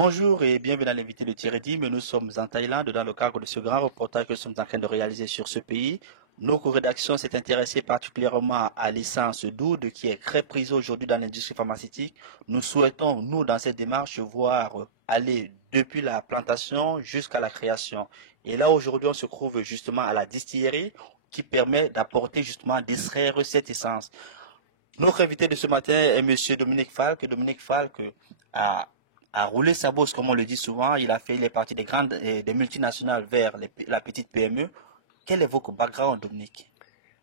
Bonjour et bienvenue à l'invité de Thierry Dim. Nous sommes en Thaïlande dans le cadre de ce grand reportage que nous sommes en train de réaliser sur ce pays. Nos co-rédactions s'est intéressée particulièrement à l'essence d'oud qui est très prisée aujourd'hui dans l'industrie pharmaceutique. Nous souhaitons, nous, dans cette démarche, voir aller depuis la plantation jusqu'à la création. Et là, aujourd'hui, on se trouve justement à la distillerie qui permet d'apporter justement, d'extraire cette essence. Notre invité de ce matin est Monsieur Dominique Falk. Dominique Falk a roulé sa bosse, comme on le dit souvent. Il est parti des grandes, des multinationales vers la petite PME. Quel est votre background, Dominique?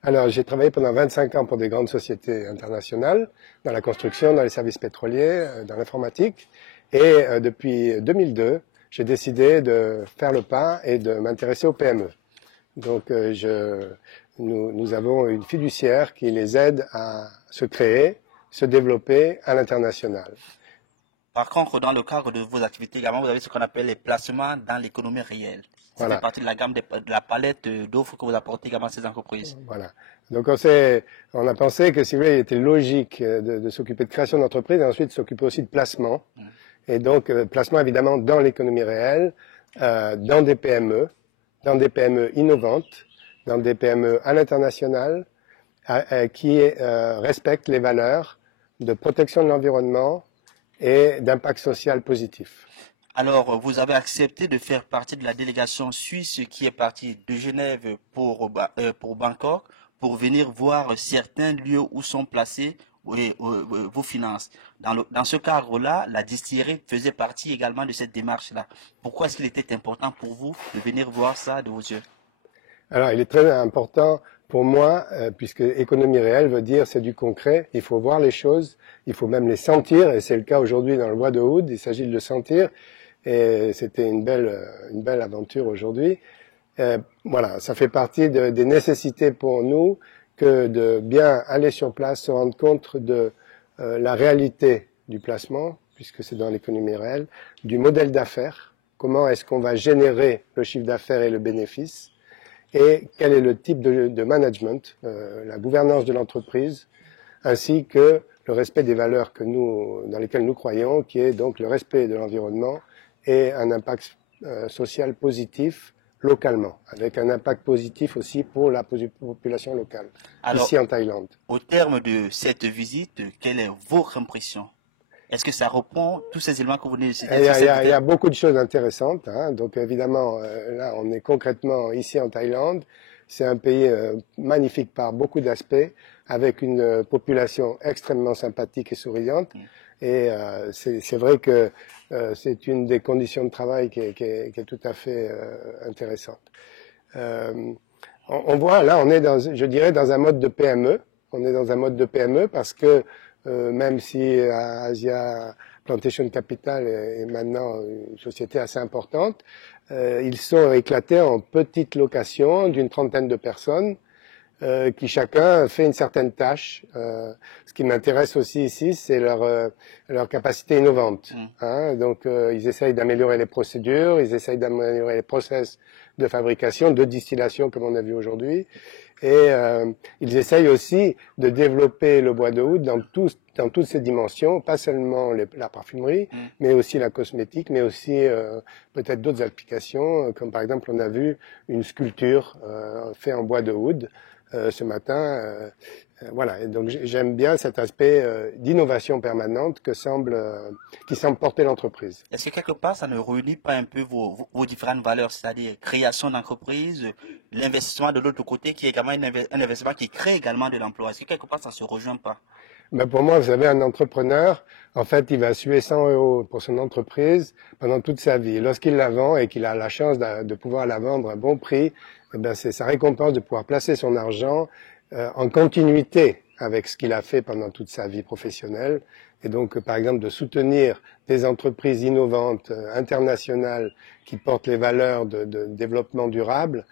Alors, j'ai travaillé pendant 25 ans pour des grandes sociétés internationales, dans la construction, dans les services pétroliers, dans l'informatique. Et depuis 2002, j'ai décidé de faire le pas et de m'intéresser aux PME. Donc, nous avons une fiduciaire qui les aide à se créer, se développer à l'international. Par contre, dans le cadre de vos activités également, vous avez ce qu'on appelle les placements dans l'économie réelle. Ça fait partie de la gamme de la palette d'offres que vous apportez également à ces entreprises. Voilà. Donc on a pensé que si vous voulez, il était logique de s'occuper de création d'entreprise et ensuite de s'occuper aussi de placement. Et donc placement évidemment dans l'économie réelle, dans des PME innovantes, dans des PME à l'international, qui respectent les valeurs de protection de l'environnement et d'impact social positif. Alors, vous avez accepté de faire partie de la délégation suisse qui est partie de Genève pour Bangkok, pour venir voir certains lieux où sont placées vos finances. Dans ce cadre-là, la distillerie faisait partie également de cette démarche-là. Pourquoi est-ce qu'il était important pour vous de venir voir ça de vos yeux? Alors, il est très important pour moi, puisque économie réelle veut dire c'est du concret, il faut voir les choses, il faut même les sentir, et c'est le cas aujourd'hui dans le bois de oud, il s'agit de le sentir, et c'était une belle aventure aujourd'hui. Voilà, ça fait partie des nécessités pour nous que de bien aller sur place, se rendre compte de la réalité du placement, puisque c'est dans l'économie réelle, du modèle d'affaires, comment est-ce qu'on va générer le chiffre d'affaires et le bénéfice, et quel est le type de management, la gouvernance de l'entreprise, ainsi que le respect des valeurs dans lesquelles nous croyons, qui est donc le respect de l'environnement et un impact social positif localement, avec un impact positif aussi pour la population locale, ici en Thaïlande. Au terme de cette visite, quelle est votre impression? Est-ce que ça reprend tous ces éléments que vous venez de citer? Il y a beaucoup de choses intéressantes. Donc évidemment, là, on est concrètement ici en Thaïlande. C'est un pays magnifique par beaucoup d'aspects, avec une population extrêmement sympathique et souriante. Et c'est vrai que c'est une des conditions de travail qui est tout à fait intéressante. On voit, là, on est je dirais, dans un mode de PME. On est dans un mode de PME parce que même si Asia Plantation Capital est maintenant une société assez importante, ils sont éclatés en petites locations d'une trentaine de personnes qui chacun fait une certaine tâche. Ce qui m'intéresse aussi ici, c'est leur capacité innovante. Donc ils essayent d'améliorer les procédures, ils essayent d'améliorer les process de fabrication, de distillation comme on a vu aujourd'hui. Et ils essayent aussi de développer le bois de oud dans toutes ses dimensions, pas seulement la parfumerie, mais aussi la cosmétique, mais aussi peut-être d'autres applications, comme par exemple on a vu une sculpture faite en bois de oud ce matin. Voilà, et donc j'aime bien cet aspect d'innovation permanente qui semble porter l'entreprise. Est-ce que quelque part ça ne réunit pas un peu vos différentes valeurs, c'est-à-dire création d'entreprise, l'investissement de l'autre côté qui est également un investissement qui crée également de l'emploi? Est-ce que quelque part ça se rejoint pas? Ben pour moi, vous savez, un entrepreneur, en fait, il va suer 100 € pour son entreprise pendant toute sa vie. Lorsqu'il la vend et qu'il a la chance de pouvoir la vendre à un bon prix, eh ben c'est sa récompense de pouvoir placer son argent en continuité avec ce qu'il a fait pendant toute sa vie professionnelle. Et donc, par exemple, de soutenir des entreprises innovantes, internationales, qui portent les valeurs de développement durable,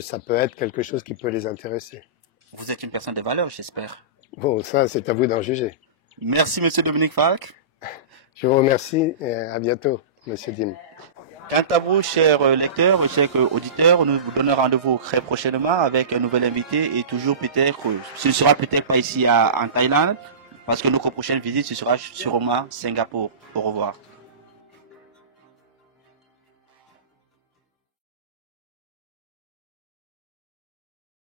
ça peut être quelque chose qui peut les intéresser. Vous êtes une personne de valeur, j'espère. Bon, ça, c'est à vous d'en juger. Merci, Monsieur Dominique Falk. Je vous remercie et à bientôt, Monsieur Dim. Quant à vous, chers lecteurs, chers auditeurs, nous vous donnons rendez-vous très prochainement avec un nouvel invité et toujours peut-être, ce ne sera peut-être pas ici en Thaïlande, parce que notre prochaine visite, ce sera sûrement Singapour. Au revoir.